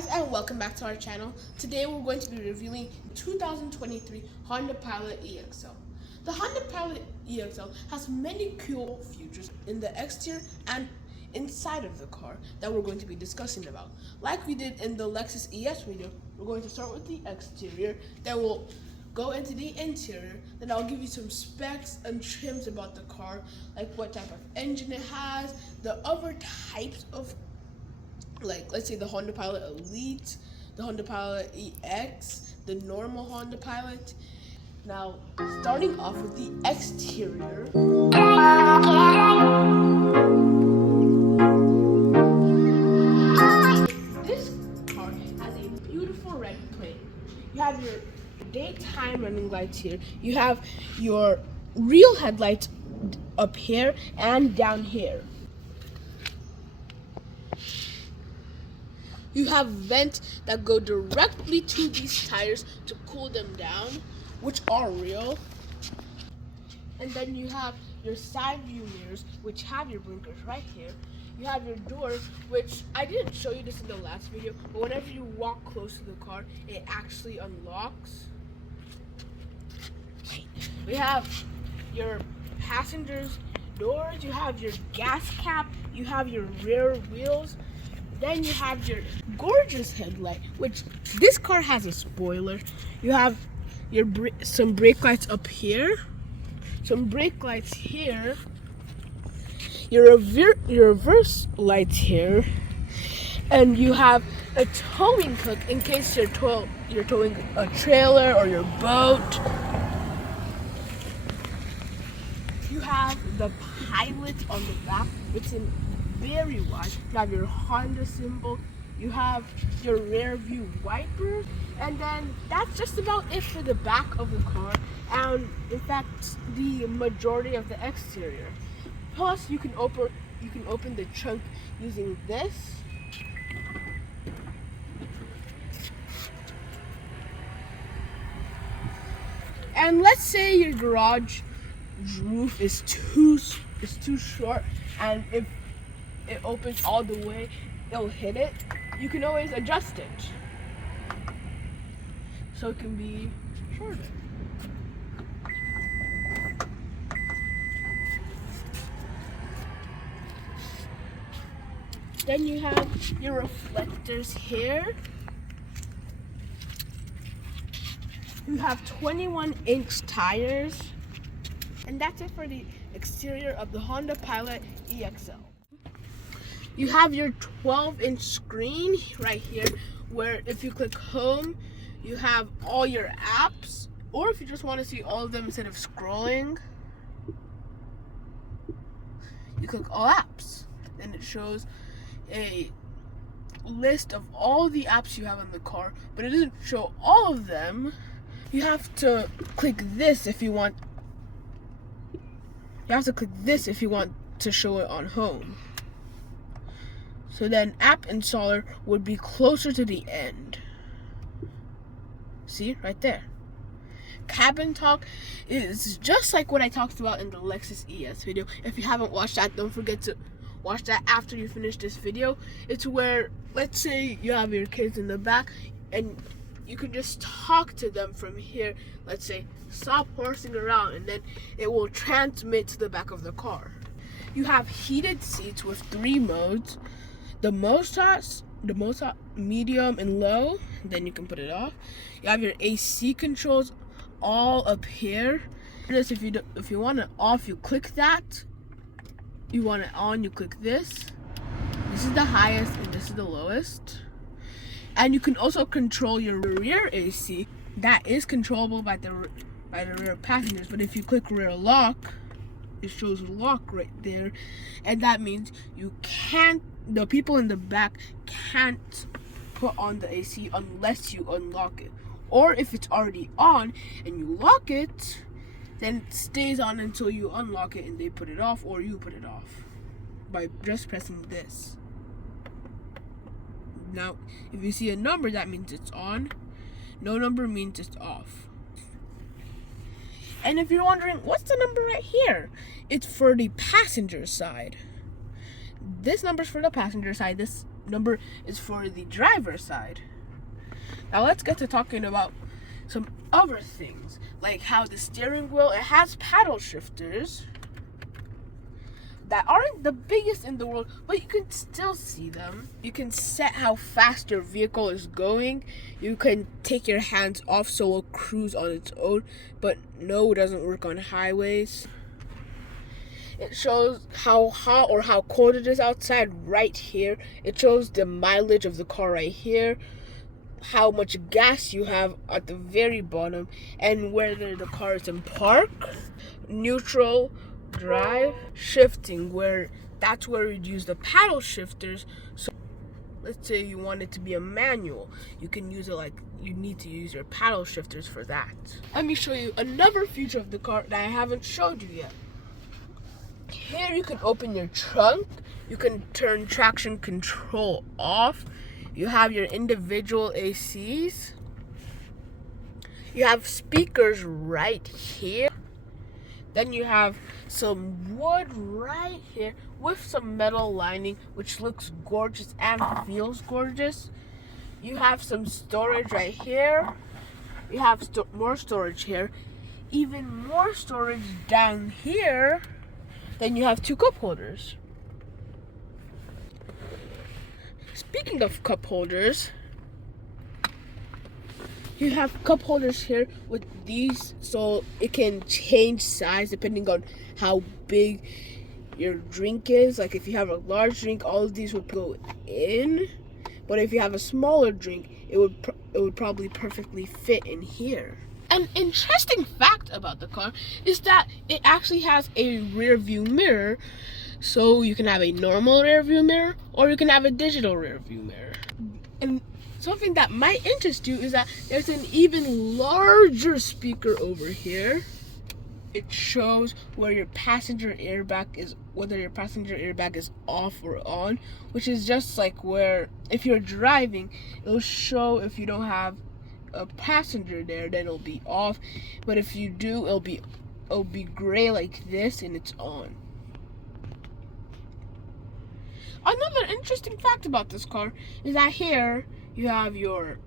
guys, and welcome back to our channel. Today we're going to be reviewing 2023 Honda Pilot EXL. The Honda Pilot EXL has many cool features in the exterior and inside of the car that we're going to be discussing about. Like we did in the Lexus ES video, we're going to start with the exterior, then we'll go into the interior, then I'll give you some specs and trims about the car, like what type of engine it has, the other types of, like, let's say the Honda Pilot Elite, the Honda Pilot EX, the normal Honda Pilot. Now, starting off with the exterior. This car has a beautiful red plate. You have your daytime running lights here. You have your real headlights up here and down here. You have vents that go directly to these tires to cool them down, which are real. And then you have your side view mirrors, which have your blinkers right here. You have your door, which I didn't show you this in the last video, but whenever you walk close to the car, it actually unlocks. We have your passenger's doors, you have your gas cap, you have your rear wheels. Then you have your gorgeous headlight, which this car has a spoiler. You have your some brake lights up here, some brake lights here, your reverse lights here, and you have a towing hook in case you're towing a trailer or your boat. You have the Pilot on the back. It's in very wide. You have your Honda symbol, you have your rear view wiper, and then that's just about it for the back of the car, and in fact the majority of the exterior. Plus you can open the trunk using this. And let's say your garage roof is too short, and if it opens all the way, it'll hit it. You can always adjust it so it can be shorter. Then you have your reflectors here. You have 21-inch tires. And that's it for the exterior of the Honda Pilot EXL. You have your 12-inch screen right here, where if you click home, you have all your apps, or if you just want to see all of them instead of scrolling, you click all apps. Then it shows a list of all the apps you have on the car, but it doesn't show all of them. You have to click this if you want. You have to click this if you want to show it on home. So then app installer would be closer to the end. See, right there. Cabin talk is just like what I talked about in the Lexus ES video. If you haven't watched that, don't forget to watch that after you finish this video. It's where, let's say you have your kids in the back and you can just talk to them from here. Let's say, stop horsing around, and then it will transmit to the back of the car. You have heated seats with 3 modes. The most hot, medium, and low. Then you can put it off. You have your AC controls all up here. Notice if you want it off, you click that. You want it on, you click this. This is the highest, and this is the lowest. And you can also control your rear AC. That is controllable by the rear passengers. But if you click rear lock, it shows lock right there, and that means the people in the back can't put on the AC unless you unlock it. Or if it's already on and you lock it, then it stays on until you unlock it and they put it off, or you put it off by just pressing this. Now, if you see a number, that means it's on. No number means it's off. And if you're wondering, what's the number right here? It's for the passenger side. This number's for the passenger side. This number is for the driver's side. Now let's get to talking about some other things, like how the steering wheel, it has paddle shifters that aren't the biggest in the world, but you can still see them. You can set how fast your vehicle is going. You can take your hands off so it'll cruise on its own, but no, it doesn't work on highways. It shows how hot or how cold it is outside right here. It shows the mileage of the car right here, how much gas you have at the very bottom, and whether the car is in park, neutral, drive, shifting, where that's where you'd use the paddle shifters. So let's say you want it to be a manual, you can use it like you need to use your paddle shifters for that. Let me show you another feature of the car that I haven't showed you yet. Here you can open your trunk, you can turn traction control off, you have your individual ACs, you have speakers right here, then you have some wood right here with some metal lining, which looks gorgeous and feels gorgeous. You have some storage right here, you have more storage here, even more storage down here. Then you have 2 cup holders. Speaking of cup holders, you have cup holders here with these, so it can change size depending on how big your drink is. Like if you have a large drink, all of these will go in, but if you have a smaller drink, it would probably perfectly fit in here. An interesting fact about the car is that it actually has a rear view mirror. So you can have a normal rear view mirror or you can have a digital rear view mirror. And something that might interest you is that there's an even larger speaker over here. It shows where your passenger airbag is, whether your passenger airbag is off or on, which is just like where if you're driving, it'll show if you don't have a passenger there, then it'll be off, but if you do, it'll be gray like this and it's on. Another interesting fact about this car is that here you have your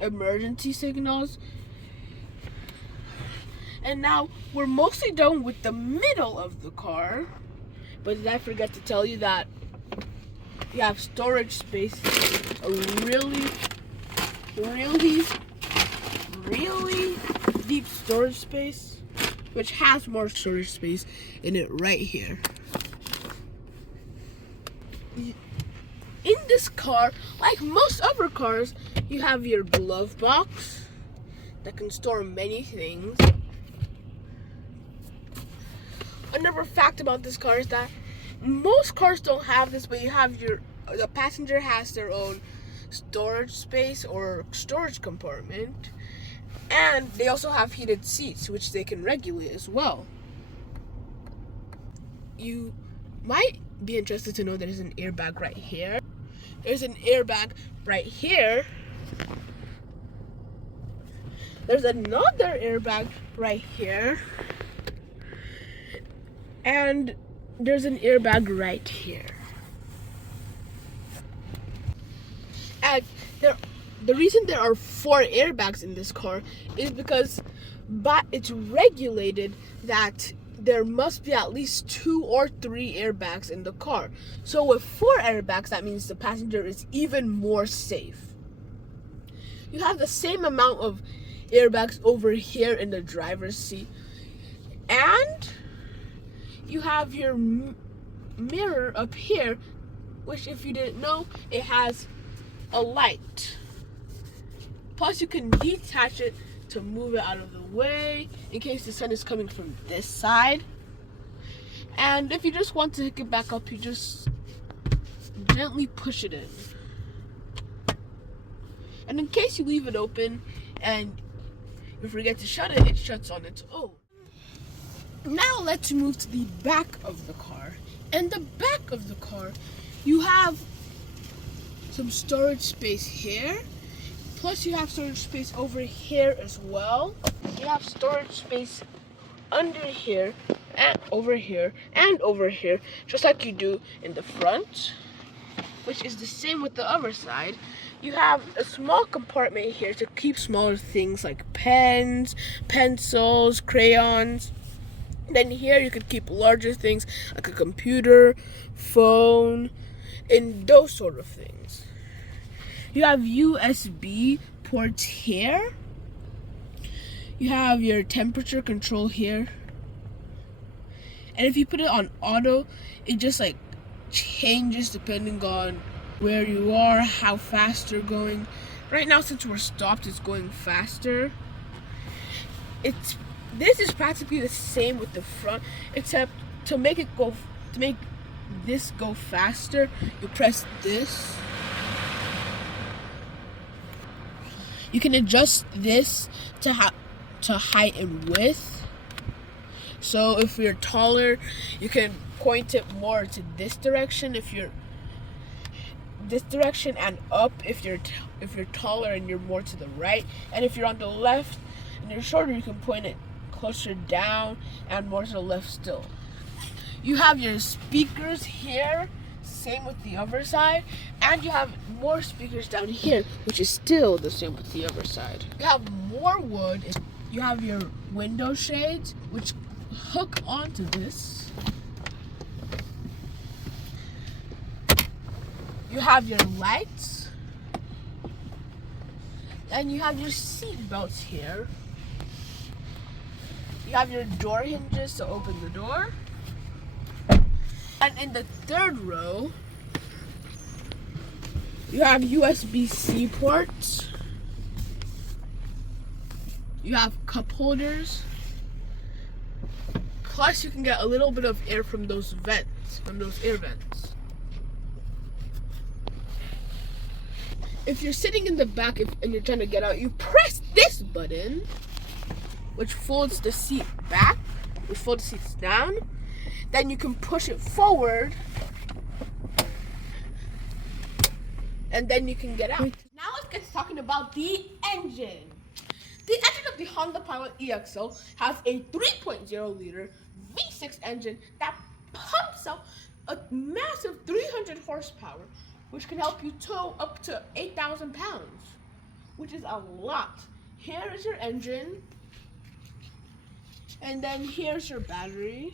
emergency signals. And now we're mostly done with the middle of the car, but did I forget to tell you that you have storage space, a really deep storage space, which has more storage space in it right here. In this car, like most other cars, you have your glove box that can store many things. Another fact about this car is that most cars don't have this, but you have the passenger has their own storage space or storage compartment, and they also have heated seats which they can regulate as well. You might be interested to know there's an airbag right here. There's an airbag right here. There's another airbag right here. And there's an airbag right here. And the reason there are 4 airbags in this car is because it's regulated that there must be at least 2 or 3 airbags in the car. So with 4 airbags, that means the passenger is even more safe. You have the same amount of airbags over here in the driver's seat. And you have your mirror up here, which if you didn't know, it has a light. Plus you can detach it to move it out of the way in case the sun is coming from this side. And if you just want to hook it back up, you just gently push it in. And in case you leave it open and you forget to shut it, it shuts on its own. Now let's move to the back of the car. And the back of the car, you have some storage space here. Plus you have storage space over here as well. You have storage space under here and over here, just like you do in the front. which is the same with the other side. You have a small compartment here to keep smaller things like pens, pencils, crayons. Then here you could keep larger things like a computer, phone, and those sort of things. You have USB ports here. You have your temperature control here. And if you put it on auto, it just like changes depending on where you are, how fast you're going. Right now, since we're stopped, it's going faster. This is practically the same with the front, except to make this go faster, you press this. You can adjust this to height and width. So if you're taller, you can point it more to this direction. If you're this direction, and up if you're taller and you're more to the right. And if you're on the left and you're shorter, you can point it closer down and more to the left still. You have your speakers here, same with the other side, and you have more speakers down here, which is still the same with the other side. You have more wood. You have your window shades, which hook onto this. You have your lights, and you have your seat belts here. You have your door hinges to open the door. And in the third row, you have USB-C ports. You have cup holders. Plus, you can get a little bit of air from those vents, from those air vents. If you're sitting in the back and you're trying to get out, you press this button, which folds the seat back, which folds the seats down. Then you can push it forward, and then you can get out. Now let's get to talking about the engine. The engine of the Honda Pilot EXO has a 3.0 liter V6 engine that pumps out a massive 300 horsepower, which can help you tow up to 8,000 pounds, which is a lot. Here is your engine, and then here's your battery.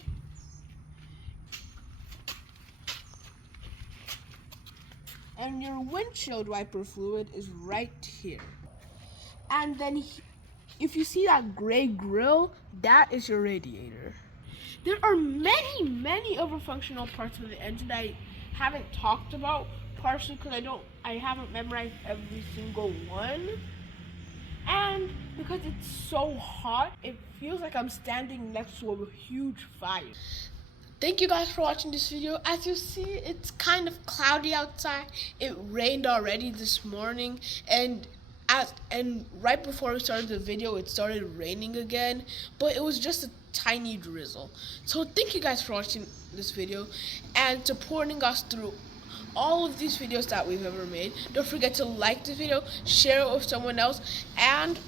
And your windshield wiper fluid is right here. And then if you see that gray grill, that is your radiator. There are many other functional parts of the engine that I haven't talked about, partially because I haven't memorized every single one. And because it's so hot, it feels like I'm standing next to a huge fire. Thank you guys for watching this video. As you see, it's kind of cloudy outside. It rained already this morning, and right before we started the video, it started raining again, but it was just a tiny drizzle. So thank you guys for watching this video and supporting us through all of these videos that we've ever made. Don't forget to like this video, share it with someone else, and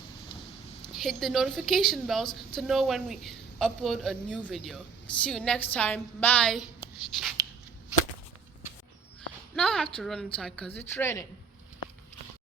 hit the notification bells to know when we upload a new video. See you next time. Bye. Now I have to run inside because it's raining.